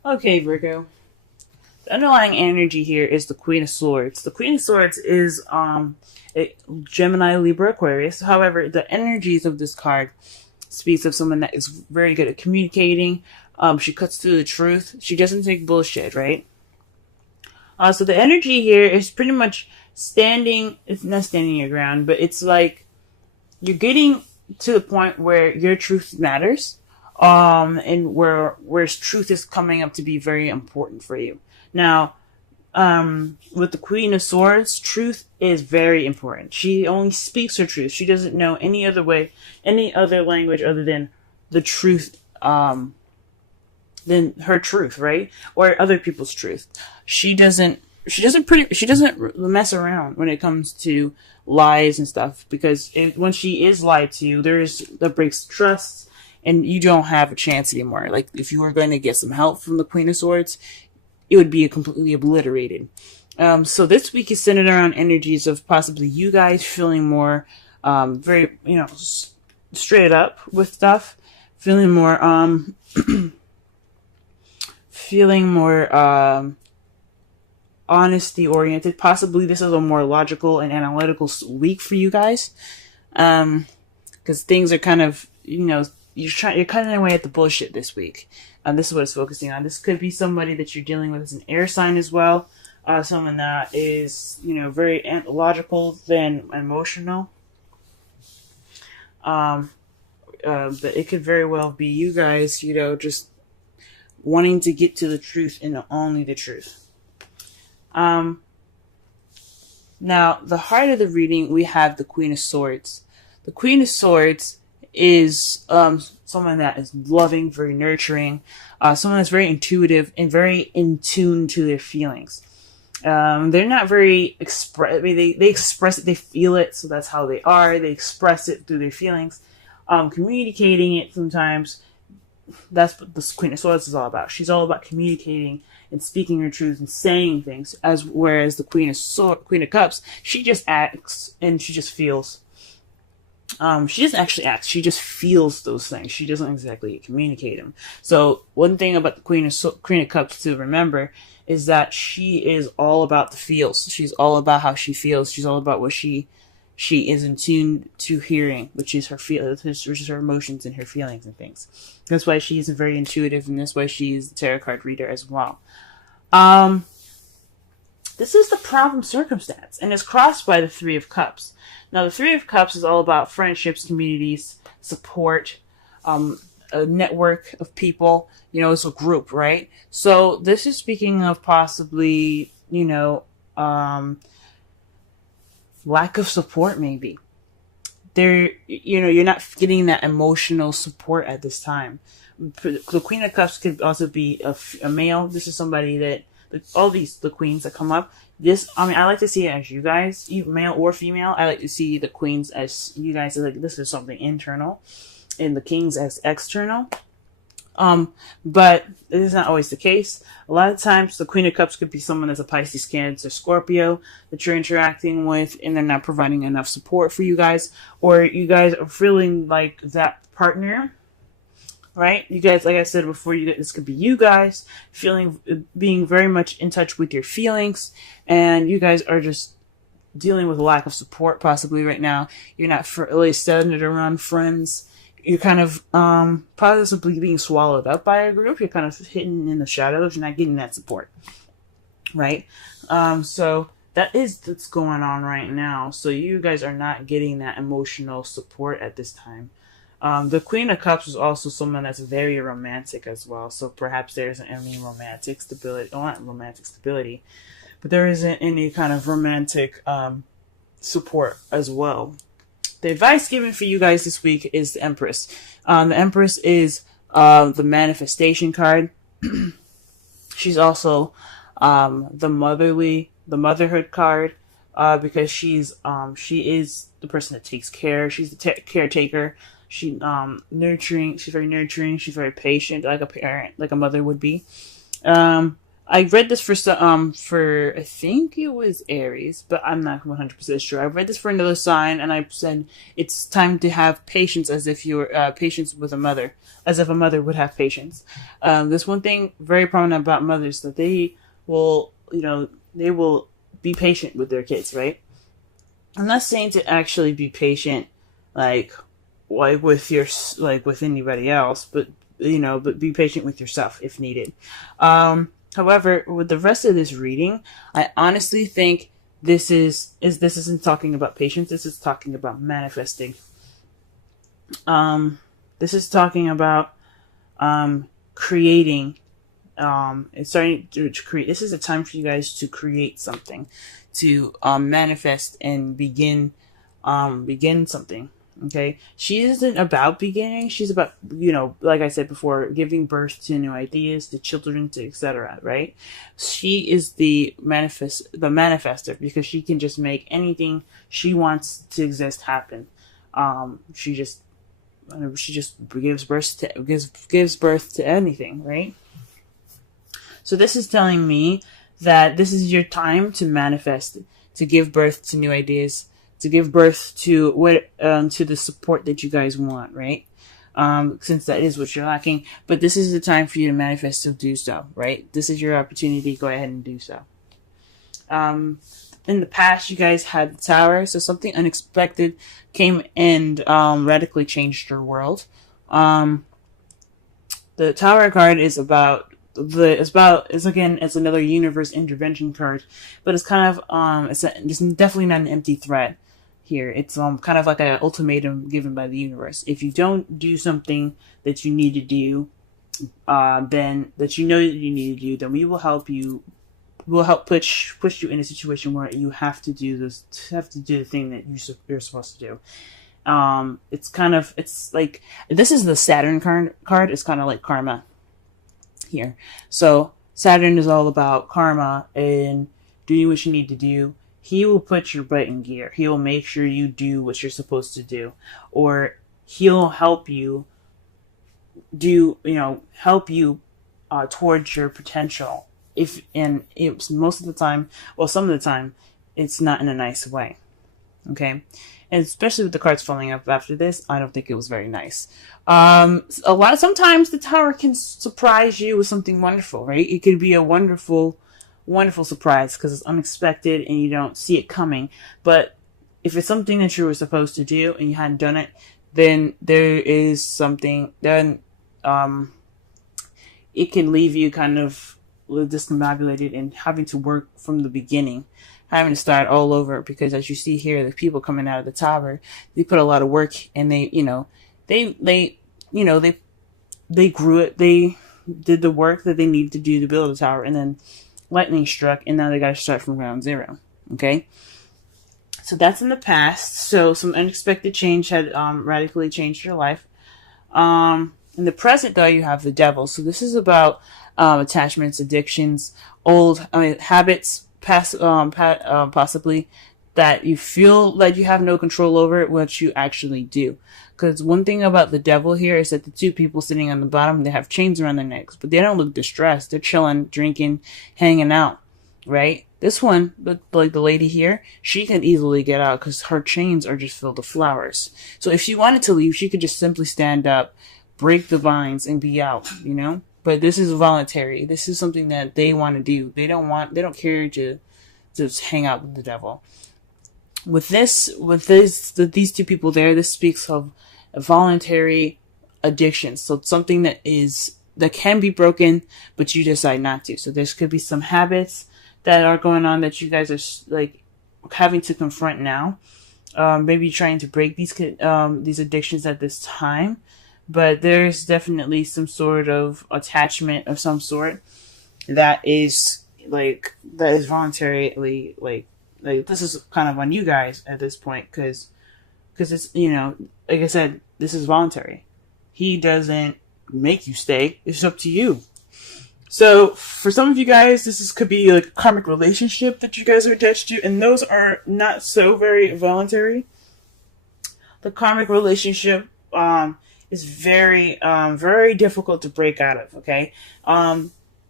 Okay, Virgo. The underlying energy here is the Queen of Swords. The Queen of Swords is a Gemini, Libra, Aquarius. However, the energies of this card speaks of someone that is very good at communicating. She cuts through the truth. She doesn't take bullshit, right? So the energy here is pretty much standing. It's not standing your ground, but it's like you're getting to the point where your truth matters, and where truth is coming up to be very important for you. Now, with the Queen of Swords, truth is very important. She only speaks her truth. She doesn't know any other way, any other language other than the truth, than her truth, right? Or other people's truth. She doesn't mess around when it comes to lies and stuff, because when she is lied to, that breaks trust, and you don't have a chance anymore. Like, if you were going to get some help from the Queen of Swords, it would be completely obliterated. So this week is centered around energies of possibly you guys feeling more, very, straight up with stuff, feeling more, honesty oriented. Possibly this is a more logical and analytical week for you guys, because things are kind of, you're cutting away at the bullshit this week. This is what it's focusing on. This could be somebody that you're dealing with as an air sign as well. Someone that is, very logical than emotional. But it could very well be you guys, just wanting to get to the truth and only the truth. Now, the heart of the reading, we have the Queen of Swords. The Queen of Swords is someone that is loving, very nurturing, someone that's very intuitive and very in tune to their feelings. They're not very they express it, they feel it, so that's how they are. They express it through their feelings, communicating it sometimes. That's what the Queen of Swords is all about. She's all about communicating and speaking her truth and saying things, whereas the Queen of Cups, she just acts and she just feels. She doesn't actually act. She just feels those things. She doesn't exactly communicate them. So one thing about the Queen of Cups to remember is that she is all about the feels. She's all about how she feels. She's all about what she is in tune to hearing, which is which is her emotions and her feelings and things. That's why she is very intuitive, and that's why she is the tarot card reader as well. This is the problem circumstance, and it's crossed by the Three of Cups. Now, the Three of Cups is all about friendships, communities, support, a network of people. It's a group, right? So this is speaking of possibly, lack of support, maybe. You're not getting that emotional support at this time. The Queen of Cups could also be a male. This is somebody that, all the queens that come up, I like to see it as you guys, male or female. I like to see the queens as you guys, like, this is something internal, and the kings as external. But it is not always the case. A lot of times, the Queen of Cups could be someone that's a Pisces, Cancer, Scorpio that you're interacting with, and they're not providing enough support for you guys, or you guys are feeling like that partner, right? You guys, like I said before, this could be you guys being very much in touch with your feelings, and you guys are just dealing with a lack of support possibly right now. You're not really centered around friends. You're kind of possibly being swallowed up by a group. You're kind of hidden in the shadows. You're not getting that support, right? So that's going on right now. So you guys are not getting that emotional support at this time. The Queen of Cups is also someone that's very romantic as well. So perhaps there isn't any romantic stability, well, not romantic stability, but there isn't any kind of romantic support as well. The advice given for you guys this week is the Empress. The Empress is the manifestation card. She's also the motherhood card, because she is the person that takes care. She's the caretaker. She's nurturing. She's very nurturing. She's very patient, like a parent, like a mother would be. I read this for I think it was Aries, but I'm not 100% sure. I read this for another sign, and I said it's time to have patience, as if you were patience with a mother, as if a mother would have patience. There's one thing very prominent about mothers, that they will, they will be patient with their kids, right? I'm not saying to actually be patient, like with your, like with anybody else, but but be patient with yourself if needed. However, with the rest of this reading, I honestly think this isn't talking about patience. This is talking about manifesting. This is talking about creating. It's starting to create. This is a time for you guys to create something, to manifest and begin something. Okay, she isn't about beginning. She's about, like I said before, giving birth to new ideas, to children, to etc. Right? She is the manifester, because she can just make anything she wants to exist happen. She just gives birth to anything, right? So this is telling me that this is your time to manifest, to give birth to new ideas, to give birth to to the support that you guys want, right? Since that is what you're lacking. But this is the time for you to manifest, to do so, right? This is your opportunity. Go ahead and do so. In the past, you guys had the Tower, so something unexpected came and radically changed your world. The Tower card is it's another universe intervention card, but it's kind of it's definitely not an empty threat here. It's kind of like an ultimatum given by the universe. If you don't do something that you need to do, then that you need to do, then we will help you. We'll help push you in a situation where you have to do the thing that you're supposed to do. It's like, this is the Saturn card. It's kind of like karma here. So Saturn is all about karma and doing what you need to do. He will put your butt in gear. He will make sure you do what you're supposed to do, or he'll help you towards your potential. Most of the time, well, some of the time, it's not in a nice way. Okay. And especially with the cards falling up after this, I don't think it was very nice. Sometimes the Tower can surprise you with something wonderful, right? It could be a wonderful, wonderful surprise because it's unexpected and you don't see it coming. But if it's something that you were supposed to do and you hadn't done it, then it can leave you kind of discombobulated and having to work from the beginning, having to start all over, because as you see here, the people coming out of the Tower, they put a lot of work, and they grew it. They did the work that they needed to do to build the Tower, and then lightning struck, and now they got to start from ground zero. Okay. So that's in the past. So some unexpected change had radically changed your life. In the present, though, you have the Devil. So this is about attachments, addictions, habits, possibly that you feel that you have no control over what you actually do. Because one thing about the Devil here is that the two people sitting on the bottom, they have chains around their necks, but they don't look distressed. They're chilling, drinking, hanging out, right? This one, like the lady here, she can easily get out because her chains are just filled with flowers. So if she wanted to leave, she could just simply stand up, break the vines, and be out, But this is voluntary. This is something that they want to do. They don't care to just hang out with the Devil. With these two people there, this speaks of a voluntary addiction. So it's something that can be broken, but you decide not to. So there could be some habits that are going on that you guys are like having to confront now. Maybe trying to break these addictions at this time. But there's definitely some sort of attachment of some sort that is voluntarily, like this is kind of on you guys at this point, because it's, like I said, this is voluntary. He doesn't make you stay. It's up to you. So for some of you guys, could be like a karmic relationship that you guys are attached to, and those are not so very voluntary. The karmic relationship, is very, very difficult to break out of. Okay.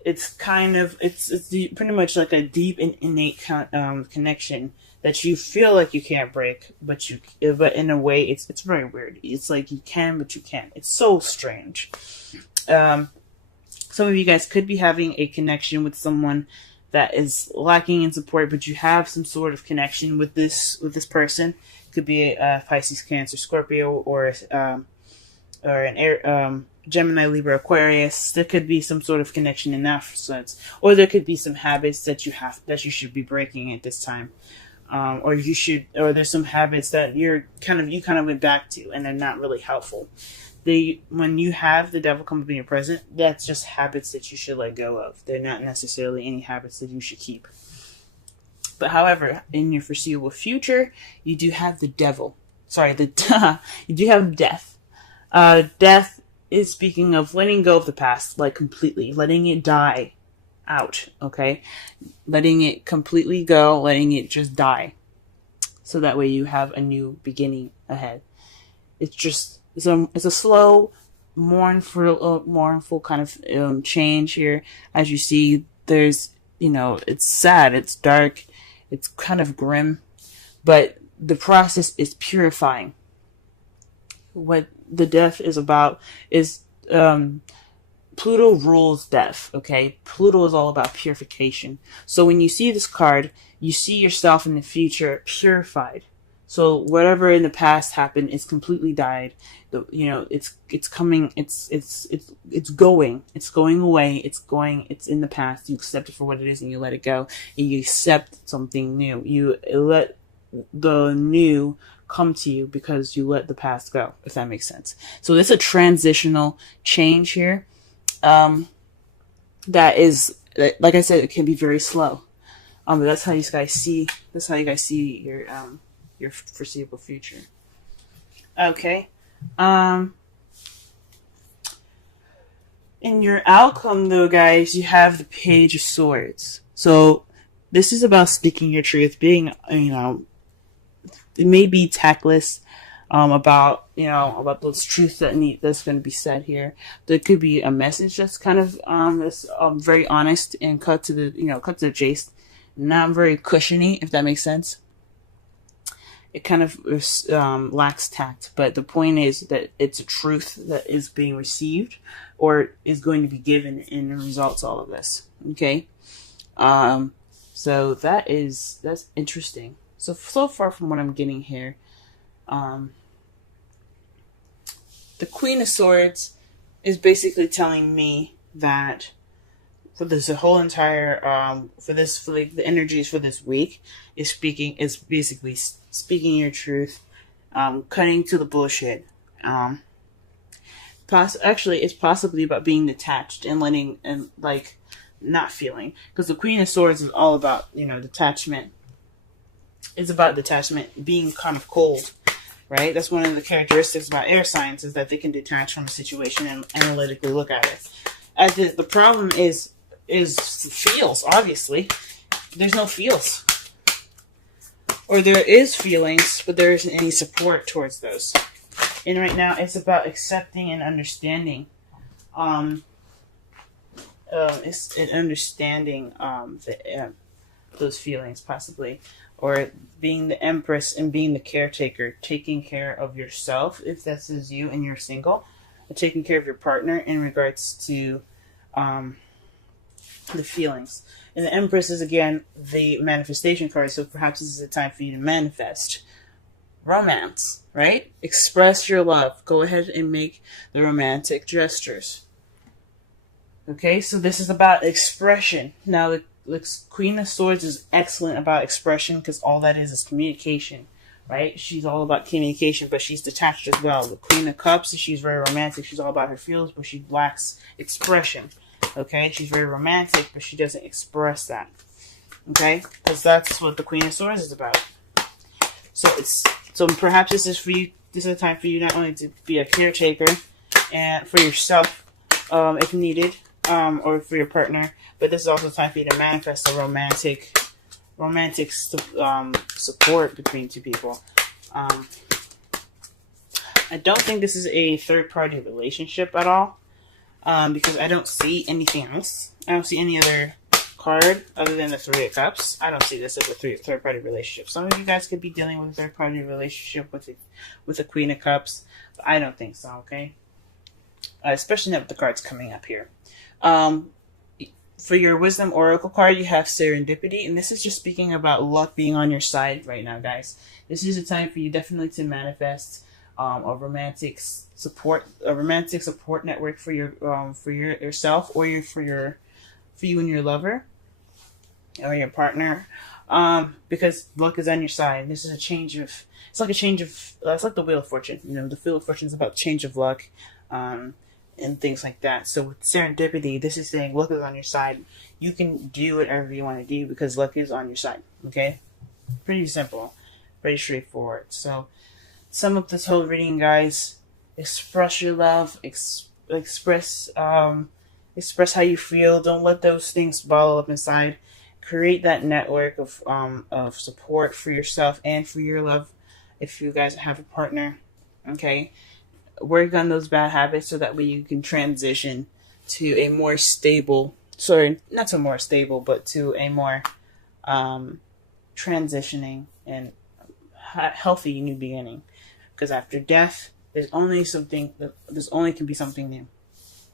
it's kind of pretty much like a deep and innate connection that you feel like you can't break, but in a way it's very weird. It's like you can, but you can't. It's so strange. Some of you guys could be having a connection with someone that is lacking in support, but you have some sort of connection with this person. It could be a Pisces, Cancer, Scorpio, or an air, Gemini, Libra, Aquarius. There could be some sort of connection in that sense, or there could be some habits that you should be breaking at this time, or there's some habits that you kind of went back to, and they're not really helpful. When you have the devil come up in your present, that's just habits that you should let go of. They're not necessarily any habits that you should keep. But however, in your foreseeable future, you do have the devil. Sorry, you do have death. Death is speaking of letting go of the past, like completely, letting it die out, okay? Letting it completely go, letting it just die. So that way you have a new beginning ahead. It's a slow, mournful kind of change here. As you see, there's, it's sad, it's dark, it's kind of grim, but the process is purifying. What the death is about is Pluto rules death, okay? Pluto is all about purification. So when you see this card, you see yourself in the future purified. So whatever in the past happened, it's completely died. It's coming. It's going away. It's in the past. You accept it for what it is, and you let it go. And you accept something new. You let the new come to you because you let the past go. If that makes sense. So there's a transitional change here. That is, like I said, it can be very slow. But that's how you guys see. That's how you guys see your foreseeable future. Okay. In your outcome, though, guys, you have the Page of Swords. So this is about speaking your truth, being, it may be tactless, about those truths that's going to be said here. There could be a message that's kind of that's very honest and cut to the chase, not very cushiony, if that makes sense. It kind of lacks tact, but the point is that it's a truth that is being received or is going to be given in results all of this. Okay, so that's interesting. So far from what I'm getting here, the Queen of Swords is basically telling me that for this whole entire the energies for this week is basically speaking your truth, cutting to the bullshit. Actually, it's possibly about being detached and letting and not feeling, because the Queen of Swords is all about detachment. It's about detachment, being kind of cold, right? That's one of the characteristics about air signs, is that they can detach from a situation and analytically look at it. The problem is feels. Obviously, there's no feels, or there is feelings, but there isn't any support towards those. And right now, it's about accepting and understanding. It's understanding those feelings, possibly. Or being the Empress and being the caretaker, taking care of yourself, if this is you and you're single, and taking care of your partner in regards to the feelings. And the Empress is, again, the manifestation card, so perhaps this is a time for you to manifest romance, right? Express your love. Go ahead and make the romantic gestures. Okay, so this is about expression. Now, the Queen of Swords is excellent about expression, because all that is communication, right? She's all about communication, but she's detached as well. The Queen of Cups, she's very romantic. She's all about her feelings, but she lacks expression. Okay, she's very romantic, but she doesn't express that. Okay, because that's what the Queen of Swords is about. So perhaps this is for you. This is a time for you not only to be a caretaker and for yourself, if needed, or for your partner, but this is also a time for you to manifest a romantic support between two people. I don't think this is a third-party relationship at all. because I don't see anything else. I don't see any other card other than the Three of Cups. I don't see this as a third-party relationship. Some of you guys could be dealing with a third-party relationship with the Queen of Cups, but I don't think so, okay? Especially not with the cards coming up here. For your Wisdom Oracle card, you have Serendipity, and this is just speaking about luck being on your side right now, guys. This is a time for you definitely to manifest a romantic support network for yourself, or for you and your lover or your partner, because luck is on your side. This is it's like the Wheel of Fortune. You know, the Wheel of Fortune is about change of luck, and things like that. So with Serendipity, this is saying luck is on your side. You can do whatever you want to do because luck is on your side. Okay, pretty simple, pretty straightforward. So sum up this whole reading, guys. Express your love. Express how you feel. Don't let those things bottle up inside. Create that network of support for yourself and for your love if you guys have a partner. Okay, work on those bad habits so that way you can transition to a more stable, not to more stable, but to a more transitioning and healthy new beginning. Because after death, there's only can be something new.